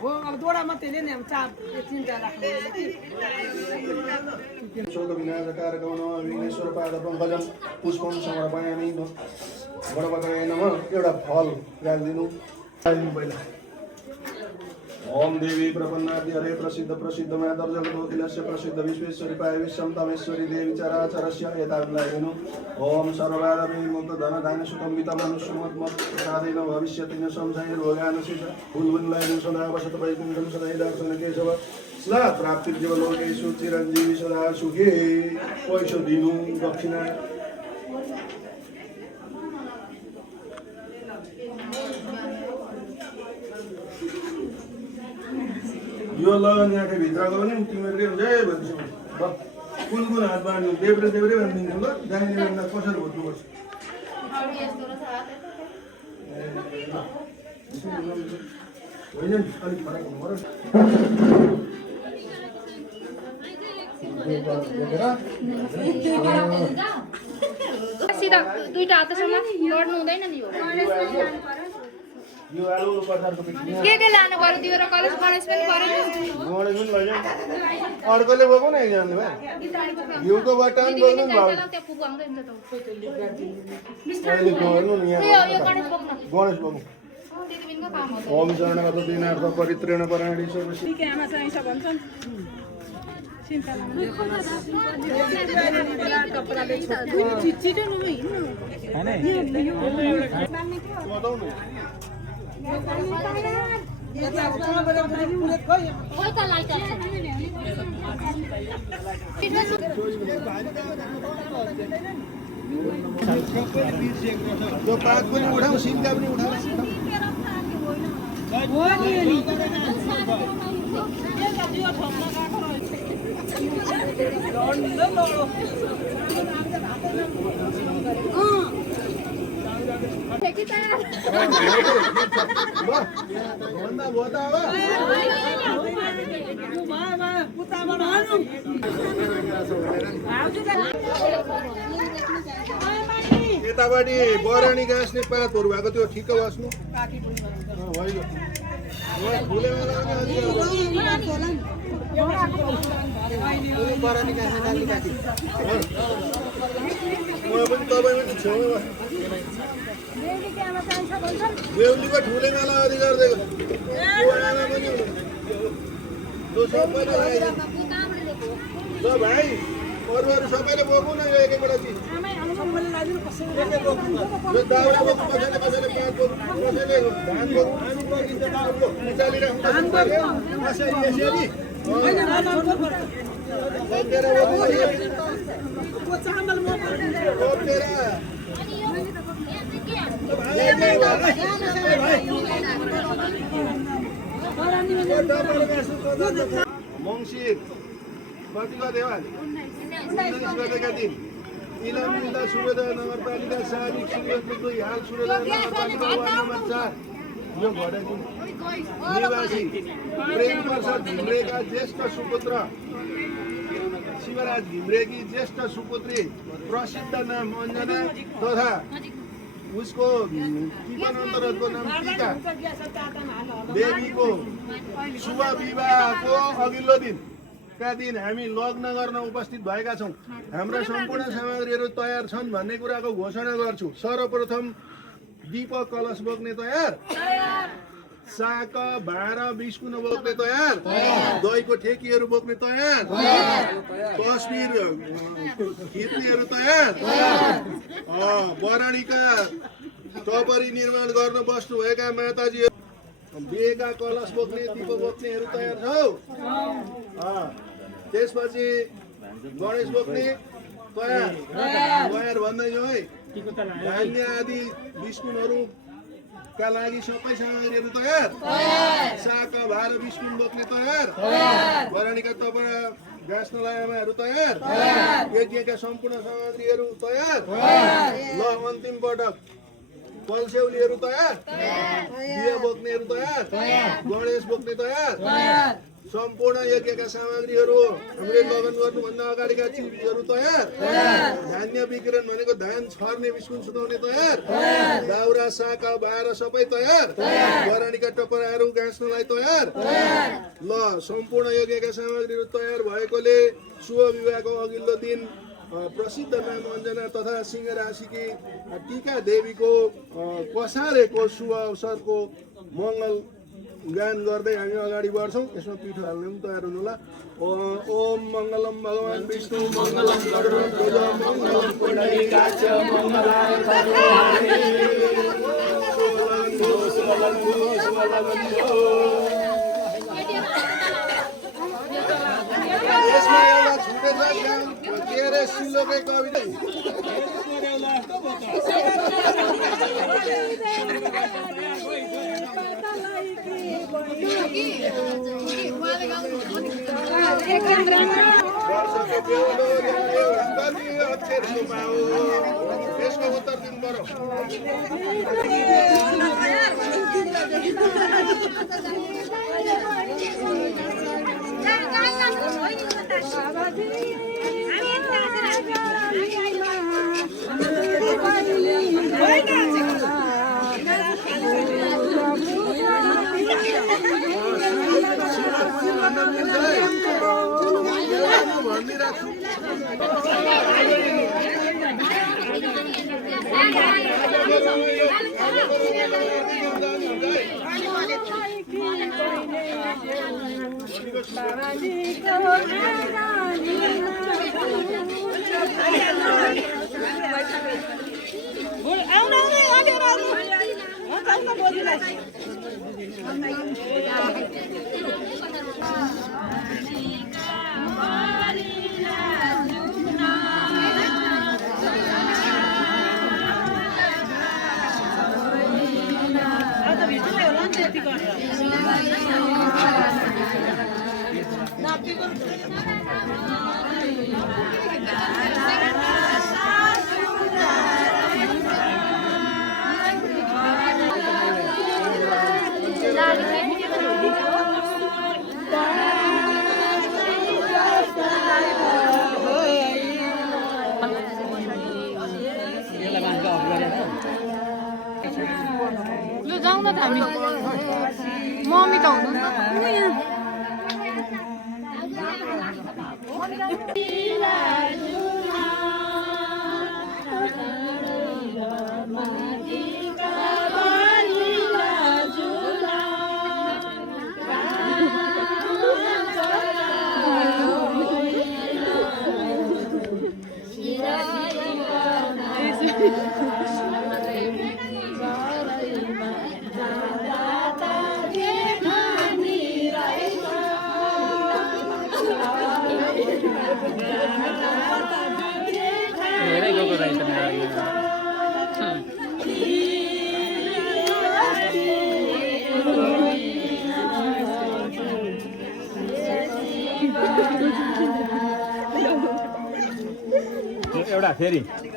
हो अब दोडा मात्रै नि चार तीनटा राख्नु शोकविनाशकारकं विघ्नेश्वरपादपङ्कजं पुष्पं समर्पयामि गणपतये नमः एउटा फल राखिदिनु पहिला ओम देवी प्रपन्नादि हरे प्रसिद्ध प्रसिद्ध मातर जगदोखिलस्य प्रसिद्ध विश्वेश्वरी पाय विश्वम तमेश्वरी देवी चराचरस्य एतावलायनु ओम सर्वबाध विमुक्त धन धान्य सुखम वित्त मनुष्य मत मत प्रसादेन भविष्यति न संशय रोगानशिष बुलबुललायनु सदा वसत वैकुण्ठं सदा दर्शन केशव स्ला प्राप्ति जीवलोकेषु चिरञ्जीवी सदा सुखे पैसो दिनु दक्षिणा यो लगन यहाँको भित्रको पनि तिमीहरूकै हुन्छ है भन्छु कुन कुन हात बाँध्नु देब्रे देब्रे भनिदिनु ल दाहिने भन्दा कसरी भोट्नुपर्छ होइन नि अलिक फरक हुनु पर्यो दुईटा हातसम्म गर्नु हुँदैन नि यो आलु पचासको के लानु पर्यो त्यो र कलेज गणेश पनि पर्यो गणेश पनि लैजाउँ अर्कोले बोक्नु न एकजनाले भाइ घिउको बटन बोक्नु नि भाउ त्यहाँ पुगु आउँदै हुन्छ त अहिले गर्नु नि यहाँ यो गणेश बोक्नु गणेश बोक्नु दिदीबिनको काम हो ओम शरणगत दीनार्थ परित्रेण परायणी सर्वस्य के आमा चाहिन्छ भन्छन् चिन्ता कपडाले छिटो न हिँड्नु बताउनु खोइ त लाइट त्यो पात पनि उठाऊ सिन्का पनि उठाऊ यतापट्टि बरानी गाँस्ने पातहरू भएको त्यो ठिक्क बस्नु भइगयो बरानी गाँस्ने डाल्ने काकी म पनि तपाईँ पनि छेउमा बेहुलीको ठुले मेला अधिकार दिएको भाइ अरू सबैले बोक्नु न यो एक एकवटा चिज दाउरा बोक्नु कसैले कसैले पात बोक्नु कसैले धान बोक्नु मङ्सिर कति गते हो 19 गतेका दिन इलाम जिल्ला सुबेदार नगरपालिका सारिक सुबेदार हाल सुबेदार नगरपालिका वार्ड नम्बर 4 यो घटेको निवासी प्रेम प्रसाद घिम्रेका ज्येष्ठ सुपुत्र शिवराज घिम्रेकी ज्येष्ठ सुपुत्री प्रसिद्ध नाम अञ्जना तथा उसको टिपन अन्तर्गतको नाम टीका देवीको शुभ विवाहको अघिल्लो दिनका दिन हामी लग्न गर्न उपस्थित भएका छौँ। हाम्रा सम्पूर्ण सामग्रीहरू तयार छन् भन्ने कुराको घोषणा गर्छु। सर्वप्रथम दीपक कलश बोक्ने तयार, साक भाँडा बिस्कुन बोक्ने तयार, दहीको ठेकीहरू बोक्ने तयार, तस्बिर खिच्नेहरू तयार, बरानीका टपरी निर्माण गर्न बस्नुभएका माताजीहरू बिहेका कलश बोक्ने दीप बोक्नेहरू तयार छौ। त्यसपछि गणेश बोक्ने तयार तयार भन्दैछु है। धान्य आदि बिस्कुनहरू का लागि सबै सामग्रीहरू तयार, साग भार बिस्कुन बोक्ने तयार, बरानीका टपरा गाँस्नलाई आमाहरू तयार, यज्ञका सम्पूर्ण सामग्रीहरू तयार। ल अन्तिम पटक कलसेउलीहरू तयार, दिया बोक्नेहरू तयार, गणेश बोक्ने तयार, सम्पूर्ण यज्ञका सामग्रीहरू हामीले लगन गर्नुभन्दा अगाडिका चिजहरू तयार धान्य विकिरण भनेको धान छर्ने बिस्कुट सुकाउने तयार दाउरा साका बाह्र सबै तयार बरानीका टपराहरू गाँच्नलाई तयार ल सम्पूर्ण यज्ञका सामग्रीहरू तयार भएकोले शुभ विवाहको अघिल्लो दिन प्रसिद्ध नाम अञ्जना तथा सिंह राशिकी टीका देवीको कसारेको शुभ अवसरको मङ्गल गान गर्दै हामी अगाडि बढ्छौँ। यसमा पिठो हाल्ने पनि तयार हुनुहोला। ओम मङ्गलम भगवान् विष्णु मङ्गलम गरुडध्वज मङ्गलम पुण्डरीकाक्ष मङ्गलाय यसमा एउटा छुटेछ गाउँ के अरे सिलोकै कविता यसको उत्तर दिनु पर्यो। लु जाउँ न त हामी मम्मी त हुनुहुन्छ एउटा फेरि